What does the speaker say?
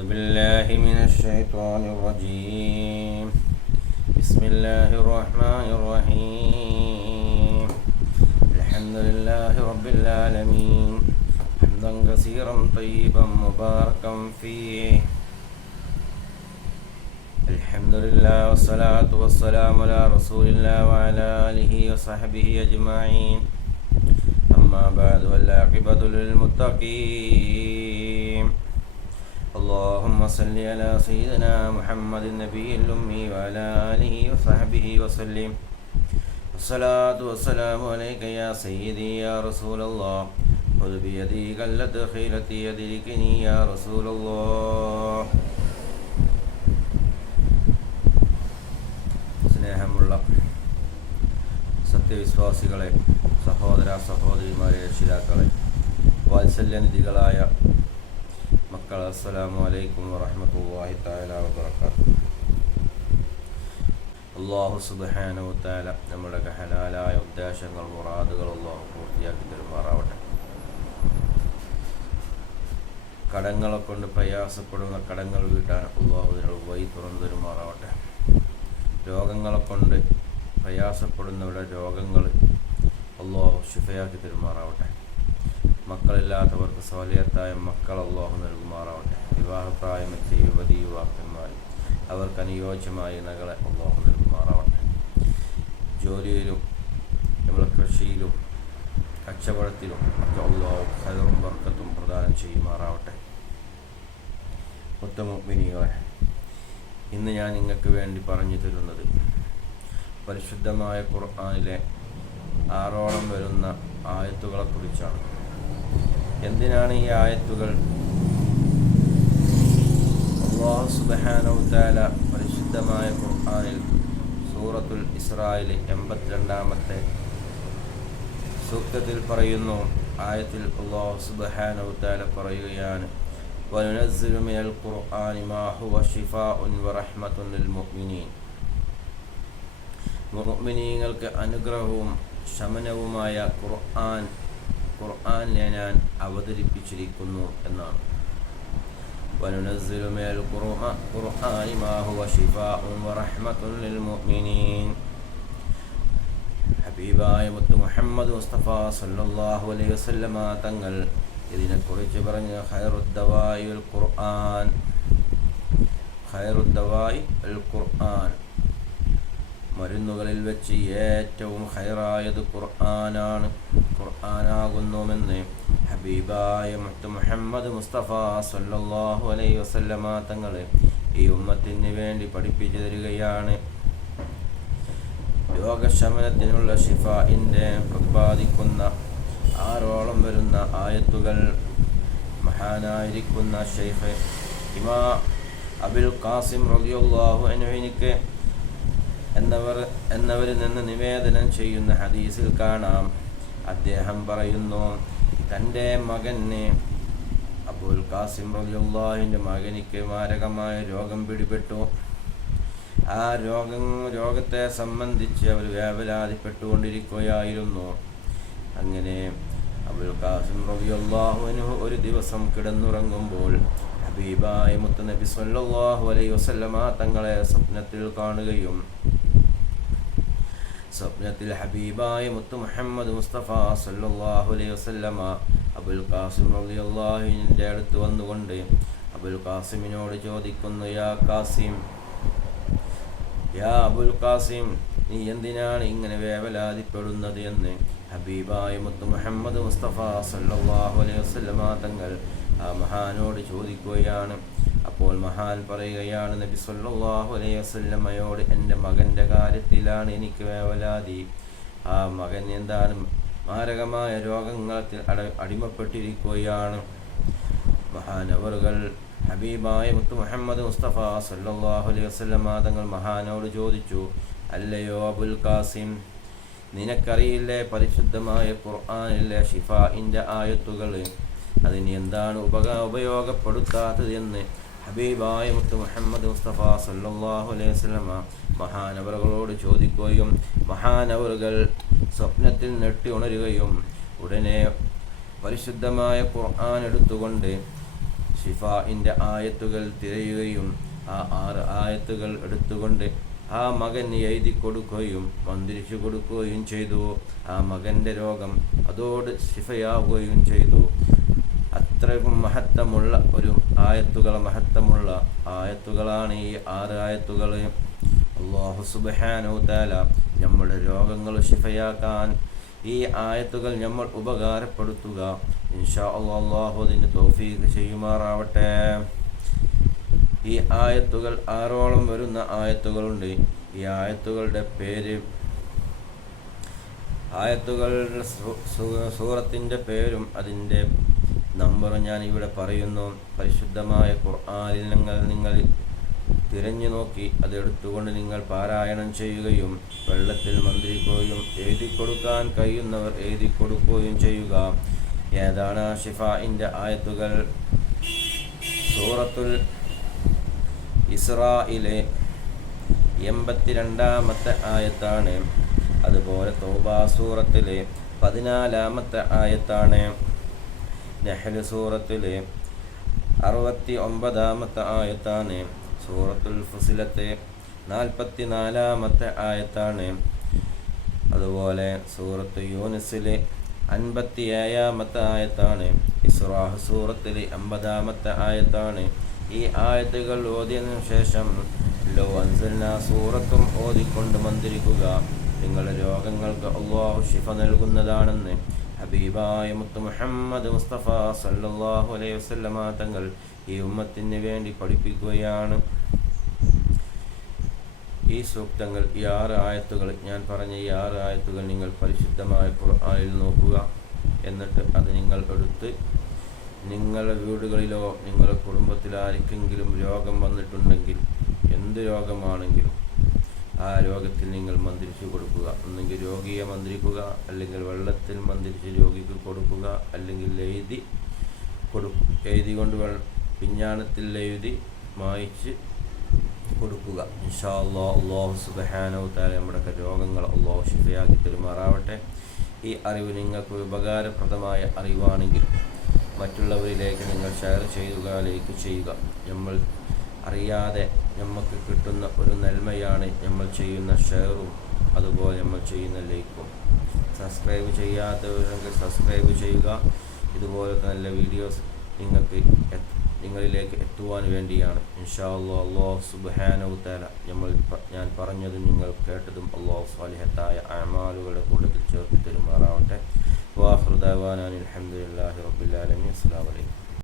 أعوذ بالله من الشيطان الرجيم. بسم الله الرحمن الرحيم. الحمد لله رب العالمين حمدا كثيرا طيبا مباركا فيه. الحمد لله والصلاة والسلام على رسول الله وعلى آله وصحبه أجمعين. أما بعد والعاقبة للمتقين. اللهم صل على سيدنا محمد النبي الأمي وعلى آله وصحبه وسلم. الصلاة والسلام عليك يا سيدي يا رسول الله. خذ بيدي قلت خيلتي يدركني يا رسول الله. സ്നേഹമുള്ള സത്യവിശ്വാസികളെ, സഹോദര സഹോദരിമാരെ, രക്ഷിതാക്കളെ, വാത്സല്യനിധികളായ മക്കൾ, അസ്സലാമു അലൈക്കും വറഹ്മത്തുള്ളാഹി തആല വബറകാതുഹു. അല്ലാഹു സുബ്ഹാനഹു വ തആല നമ്മുടെ ഹലാലായ ഉദ്ദേശങ്ങൾ, മുറാദുകൾ അല്ലാഹു പൂർത്തിയാക്കി തരുമാറാവട്ടെ. കടങ്ങളെ കൊണ്ട് പ്രയാസപ്പെടുന്ന കടങ്ങൾ വീട്ടാൻ അല്ലാഹു അതിനുള്ള വഴി തുറന്നു തരുമാറാവട്ടെ. രോഗങ്ങളെ കൊണ്ട് പ്രയാസപ്പെടുന്നവരുടെ രോഗങ്ങൾ അല്ലാഹു ശിഫയാക്കി തരുമാറാവട്ടെ. മക്കളില്ലാത്തവർക്ക് സ്വാലിഹത്തായ മക്കൾ അല്ലാഹു നൽകുമാറാവട്ടെ. വിവാഹപ്രായമെത്തിയ യുവതി യുവാക്കന്മാർ അവർക്ക് അനുയോജ്യമായ ഇണകളെ അല്ലാഹു നൽകുമാറാവട്ടെ. ജോലിയിലും നമ്മുടെ കൃഷിയിലും കച്ചവടത്തിലും ഒക്കെ അല്ലാഹു ഖൈറും ബർക്കത്തും പ്രദാനം ചെയ്യുമാറാവട്ടെ. മുഅ്മിനീങ്ങളെ, ഇന്ന് ഞാൻ നിങ്ങൾക്ക് വേണ്ടി പറഞ്ഞു തരുന്നത് പരിശുദ്ധമായ ഖുർആനിലെ 6ഓളം വരുന്ന ആയത്തുകളെ കുറിച്ചാണ്. എന്തിനാണ് ഈ ആയത്തുകൾ? അല്ലാഹു സുബ്ഹാനഹു വ തആല പരിശുദ്ധമായ ഖുർആനിൽ സൂറത്തുൽ ഇസ്രായിലെ 82ാമത്തെ സൂക്തത്തിൽ പറയുന്നു. ആയത്തിൽ അല്ലാഹു സുബ്ഹാനഹു വ തആല പറയുകയാണ്, വനുനസ്സിലു മിനൽ ഖുർആനി മാ ഹുവ ശിഫാഉൻ വറഹ്മത്തുൻ ലിൽ മുഅ്മിനീൻ. മുഅ്മിനീങ്ങൾക്ക് അനുഗ്രഹവും ശമനവുമായ ഖുർആനെ ഞാൻ അവതരിപ്പിച്ചിരിക്കുന്നു എന്നാണ്. വനുനസ്സിലു മിനൽ ഖുർആനി മാ ഹുവ ശിഫാഉൻ വറഹ്മത്തുൻ ലിൽ മുഅ്മിനീൻ. ഹബീബായ മുത്ത് മുഹമ്മദ് മുസ്തഫ സല്ലല്ലാഹു അലൈഹി വസല്ലമ തങ്ങൾ ഇതിനെക്കുറിച്ച് പറഞ്ഞ ഖൈറുദ്ദവാഇ അൽ ഖുർആൻ, ഖൈറുദ്ദവാഇ അൽ ഖുർആൻ, മരുന്നുകളിൽ വെച്ച് ഏറ്റവും ഖൈറായത് ഖുർആനാണ്, ഖുർആനാകുന്നുവെന്ന് ഹബീബായ മുത്ത് മുഹമ്മദ് മുസ്തഫ സല്ലല്ലാഹു അലൈഹി വസല്ലമ തങ്ങൾ ഈ ഉമ്മത്തിന് വേണ്ടി പഠിപ്പിച്ചു തരികയാണ്. രോഗശമനത്തിനുള്ള ഷിഫാഇൻ്റെ പ്രതിപാദിക്കുന്ന 6ഓളം വരുന്ന ആയത്തുകൾ മഹാനായിരിക്കുന്ന ശൈഖ് ഇമാം അബുൽ ഖാസിം റളിയല്ലാഹു അൻഹു എന്നവരിൽ നിന്ന് നിവേദനം ചെയ്യുന്ന ഹദീസിൽ കാണാം. അദ്ദേഹം പറയുന്നു, തൻ്റെ മകന് അബുൽ ഖാസിം റളിയല്ലാഹുവിൻ്റെ മകനിക്ക് മാരകമായ രോഗം പിടിപെട്ടു. ആ രോഗത്തെ സംബന്ധിച്ച് അവർ വേവലാതിപ്പെട്ടുകൊണ്ടിരിക്കുകയായിരുന്നു. അങ്ങനെ അബുൽ ഖാസിം റളിയല്ലാഹു അൻഹു ഒരു ദിവസം കിടന്നുറങ്ങുമ്പോൾ ഹബീബായ മുത്ത് നബി സല്ലല്ലാഹു അലൈഹി വസല്ലമ തങ്ങളെ സ്വപ്നത്തിൽ കാണുകയും സ്വപ്നത്തിൽ ഹബീബായ മുത്ത് മുഹമ്മദ് മുസ്തഫ സല്ലല്ലാഹു അലൈഹി വസല്ലമ അബുൽ ഖാസിം റളിയല്ലാഹുവിൻ്റെ അടുത്ത് വന്നുകൊണ്ട് അബുൽ ഖാസിമിനോട് ചോദിക്കുന്നു, യാ അബുൽ ഖാസിം, നീ എന്തിനാണ് ഇങ്ങനെ വേവലാതിപ്പെടുന്നത് എന്ന് ഹബീബായ മുത്ത് മുഹമ്മദ് മുസ്തഫ സല്ലല്ലാഹു അലൈഹി വസല്ലമ തങ്ങൾ ആ മഹാനോട് ചോദിക്കുകയാണ്. അപ്പോൾ മഹാൻ പറയുകയാണ്, നബി സല്ലല്ലാഹു അലൈഹി വസല്ലമയോട്, എൻ്റെ മകൻ്റെ കാര്യത്തിലാണ് എനിക്ക് വേവലാതി. ആ മകൻ എന്താണ് മാരകമായ രോഗങ്ങളിൽ അടിമപ്പെട്ടിരിക്കുകയാണ്. മഹാനവറുകൾ ഹബീബായ മുത്ത് മുഹമ്മദ് മുസ്തഫ സല്ലല്ലാഹു അലൈഹി വസല്ലമ തങ്ങൾ മഹാനോട് ചോദിച്ചു, അല്ലയോ അബുൽ ഖാസിം, നിനക്കറിയില്ലേ പരിശുദ്ധമായ ഖുർആനിലെ ഷിഫാഇൻ്റെ ആയത്തുകൾ, അതിന് എന്താണ് ഉപയോഗപ്പെടുത്താത്തത് എന്ന് ഹബീബായ മുത്ത് മുഹമ്മദ് മുസ്തഫ സല്ലല്ലാഹു അലൈഹി വസല്ലമ മഹാനവറുകളോട് ചോദിക്കുകയും മഹാനവറുകൾ സ്വപ്നത്തിൽ ഞെട്ടി ഉണരുകയും ഉടനെ പരിശുദ്ധമായ ഖുർആൻ എടുത്തുകൊണ്ട് ഷിഫാഇൻ്റെ ആയത്തുകൾ തിരയുകയും ആ 6 ആയത്തുകൾ എടുത്തുകൊണ്ട് ആ മകന് എഴുതി കൊടുക്കുകയും മന്ത്രിച്ചു കൊടുക്കുകയും ചെയ്തു. ആ മകൻ്റെ രോഗം അതോട് ശിഫയാവുകയും ചെയ്തു. അത്രയും മഹത്വമുള്ള മഹത്വമുള്ള ആയത്തുകളാണ് ഈ 6 ആയത്തുകൾ. അല്ലാഹു സുബ്ഹാനഹു തആല നമ്മുടെ രോഗങ്ങൾ ശിഫയാക്കാൻ ഈ ആയത്തുകൾ നമ്മൾ ഉപകാരപ്പെടുത്തുക. ഇൻഷാ അല്ലാഹ് അല്ലാഹു അതിന് തൗഫീഖ് ചെയ്യുമാറാവട്ടെ. ഈ ആയത്തുകൾ 6ഓളം വരുന്ന ആയത്തുകളുണ്ട്. ഈ ആയത്തുകളുടെ സൂറത്തിൻ്റെ പേരും അതിൻ്റെ നമ്പറും ഞാൻ ഇവിടെ പറയുന്നു. പരിശുദ്ധമായ ഖുർആനിൽ നിങ്ങൾ തിരഞ്ഞു നോക്കി അതെടുത്തുകൊണ്ട് നിങ്ങൾ പാരായണം ചെയ്യുകയും വെള്ളത്തിൽ മന്ത്രിക്കുകയും എഴുതിക്കൊടുക്കാൻ കഴിയുന്നവർ എഴുതിക്കൊടുക്കുകയും ചെയ്യുക. ഏതാണ് ഷിഫാഇൻ്റെ ആയത്തുകൾ? സൂറത്തുൽ ഇസ്രായിലെ 82-ാമത്തെ ആയത്താണ്. അതുപോലെ തൗബ സൂറത്തിലെ 14-ാമത്തെ ആയത്താണ്. നഹ്ൽ സൂറത്തിലെ 69-ാമത്തെ ആയത്താണ്. സൂറത്തുൽ ഫുസിലത്തെ 44-ാമത്തെ ആയത്താണ്. അതുപോലെ സൂറത്ത് യൂനിസിലെ 57-ാമത്തെ ആയത്താണ്. ഇസ്റാഹ് സൂറത്തിലെ 50-ാമത്തെ ആയത്താണ്. ഈ ആയത്തുകൾ ഓതിയതിനു ശേഷം ലോ അൻസൽന സൂറത്തും ഓതിക്കൊണ്ട് മന്ത്രിക്കുക. നിങ്ങളുടെ രോഗങ്ങൾക്ക് അല്ലാഹു ശിഫ നൽകുന്നതാണെന്ന് ഹബീബായ മുത്ത് മുഹമ്മദ് മുസ്തഫ സല്ലല്ലാഹു അലൈഹി വസല്ലമ തങ്ങൾ ഈ ഉമ്മത്തിന് വേണ്ടി പഠിപ്പിക്കുകയാണ്. ഈ സൂക്തങ്ങൾ, ഈ 6 ആയത്തുകൾ, ഞാൻ പറഞ്ഞ ഈ 6 ആയത്തുകൾ നിങ്ങൾ പരിശുദ്ധമായ ഖുർആനിൽ നോക്കുക. എന്നിട്ട് അത് നിങ്ങൾ എടുത്ത് നിങ്ങളുടെ വീടുകളിലോ നിങ്ങളുടെ കുടുംബത്തിൽ ആർക്കെങ്കിലും രോഗം വന്നിട്ടുണ്ടെങ്കിൽ, എന്ത് രോഗമാണെങ്കിലും ആ രോഗത്തിൽ നിങ്ങൾ മന്ത്രിച്ചു കൊടുക്കുക. ഒന്നെങ്കിൽ രോഗിയെ മന്ത്രിക്കുക, അല്ലെങ്കിൽ വെള്ളത്തിൽ മന്ത്രിച്ച് രോഗിക്ക് കൊടുക്കുക, അല്ലെങ്കിൽ എഴുതി കൊണ്ട് പിഞ്ഞാണത്തിൽ എഴുതി മായ്ച്ച് കൊടുക്കുക. ഇൻഷാ അല്ലാഹ് അല്ലാഹു സുബ്ഹാനഹു തആല നമ്മുടെയൊക്കെ രോഗങ്ങൾ അല്ലാഹു ശിഫയാക്കി തരുമാറാവട്ടെ. ഈ അറിവ് നിങ്ങൾക്ക് ഉപകാരപ്രദമായ അറിവാണെങ്കിൽ മറ്റുള്ളവരിലേക്ക് നിങ്ങൾ ഷെയർ ചെയ്യുക, ലൈക്ക് ചെയ്യുക. നമ്മൾ അറിയാതെ നമുക്ക് കിട്ടുന്ന ഒരു നന്മയാണ് നമ്മൾ ചെയ്യുന്ന ഷെയറും അതുപോലെ നമ്മൾ ചെയ്യുന്ന ലൈക്കും. സബ്സ്ക്രൈബ് ചെയ്യാത്തവരെങ്കിൽ സബ്സ്ക്രൈബ് ചെയ്യുക. ഇതുപോലത്തെ നല്ല വീഡിയോസ് നിങ്ങളിലേക്ക് എത്തുവാൻ വേണ്ടിയാണ്. ഇൻഷാ അല്ലാഹ് അല്ലാഹു സുബ്ഹാനഹു തആല ഞാൻ പറഞ്ഞതും നിങ്ങൾ കേട്ടതും അല്ലാഹു സ്വാലിഹത്തായ അഅമാലുകളുടെ കൂട്ടത്തിൽ ചേർത്ത് തരുമാറാവട്ടെ. വാഖിറു ദഅവാനാ അൽഹംദുലില്ലാഹി റബ്ബിൽ ആലമീൻ. അസ്സലാമു അലൈക്കും.